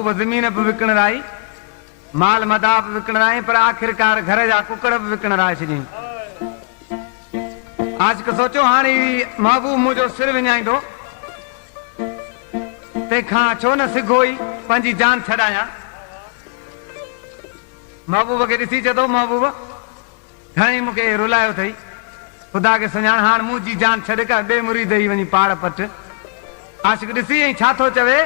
महबूब ज़मीन बि विकण राई, माल मदा बि विकण राई, पर आख़िरकार घर जा कुकड़ बि विकण राए छॾियईं। आशिक सोचो हाणे महबूब मुंहिंजो सिर विञाईंदो, तंहिंखां छो न सिघो ई पंहिंजी जान छॾायां। महबूब खे ॾिसी चए थो, महबूब घणेई मूंखे रुलायो अथई, ख़ुदा खे सुञाण, हाणे मुंहिंजी जान छॾे कर ॿिए मुरीद ई वञी पाड़ पट। आशिक ॾिसी ऐं छा थो चवे,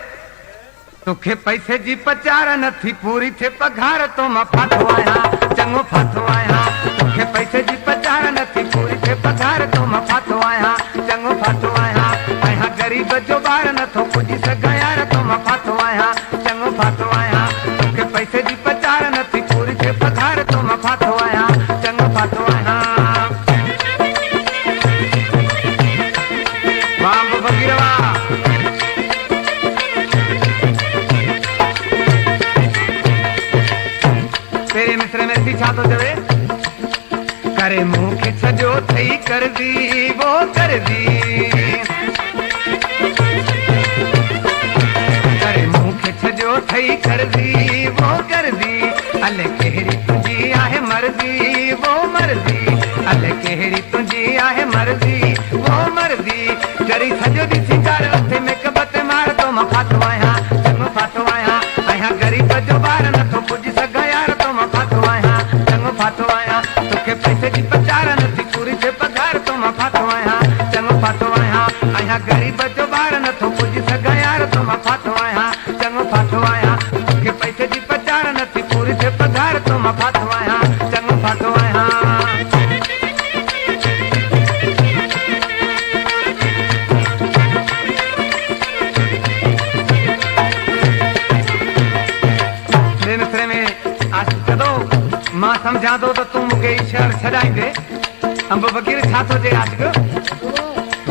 तोखे पैसे जी पचार नथी पूरी थिए पघार तो मां फाथो आहियां, चङो फाथो आहियां। तोखे पैसे जी पचार नथी पूरी थिए पघार तो मां फाथो आहियां, चङो फाथो आहियां। आहियां ग़रीब जो ॿार नथो पुॼी सघां यार, तो मां फाथो आहियां, चङो फाथो आहियां। तोखे पैसे जी पचार नथी पूरी थिए पघार तो मां फाथो आहियां, चङो फाथो आहियां। वाह फकीर वाह। तेरे मिस्र में सी छा तो चवे, करे मुंखे सजो थई कर दी वो कर दी, करे मुंखे सजो थई कर दी वो कर दी। अले केहड़ी तुझी आहे मर्जी वो मर्जी, अले केहड़ी तुझी आहे मर्जी वो मर्जी। करी सजो दी सिंगार हथे में कबत मार तो मां फाथो आहियां, चङो फाथो आहियां। आहियां ग़रीब जो ॿार नथो पुॼी सघां यार, तो मां फाथो आहियां, चङो फाथो आहियां। तोखे पैसे जी पचार नथी पूरी थिए पघार तो मां फाथो आहियां, चङो फाथो आहियां। आहियां ग़रीब जो ॿार नथो पुॼी सघां यार, तो मां फाथो आहियां, चङो फाथो आहियां। तोखे पैसे जी पचार नथी पूरी थिए पघार तो मां फाथो आहियां, चङो फाथो आहियां। मां समझा थो त तूं मूंखे शहर छॾाईंदे। अंब वकील छा थो चए आशिक,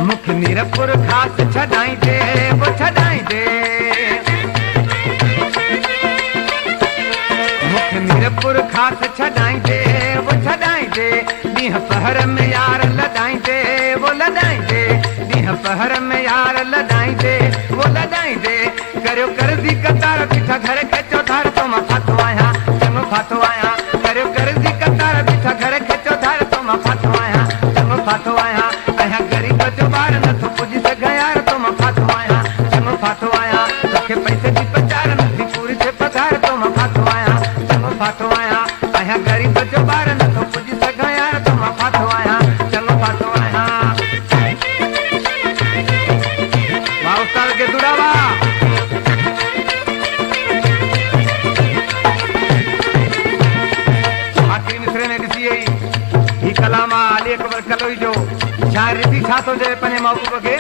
मूंखे मीरपुर ख़ासि छॾाईंदे वो छॾाईंदे, मूंखे मीरपुर ख़ासि छॾाईंदे वो छॾाईंदे। ॾींहं पहर में यार लॾाईंदे वो लॾाईंदे, ॾींहं पहर में यार लॾाईंदे वो लॾाईंदे। करियो कर्ज़ी कतार बीठा घर खेचो धार तो मां फाथो आहियां, चङो फाथो आहियां। करियो कर्ज़ी कतार बीठा घर खेचो धार तो मां फाथो आहियां, चङो फाथो आहियां। आहियां ग़रीब जो ॿार नथो पुॼी सघां यार, तो मां फाथो आहियां, चङो फाथो आहियां। तोखे पैसे जी पचार नथी पूरी थिए पघार तो मां फाथो आहियां, चङो फाथो आहियां। आहियां ग़रीब जो ॿार नथो पुॼी सघां यार, तो मां फाथो आहियां, चङो फाथो आहियां। वाह उस्ताद के दुरावा। आखिरी मिसरे में ॾिसी ही कलाम अली अकबर कलोई जो शाइर ॾिसी छा थो चए पंहिंजे महबूब खे,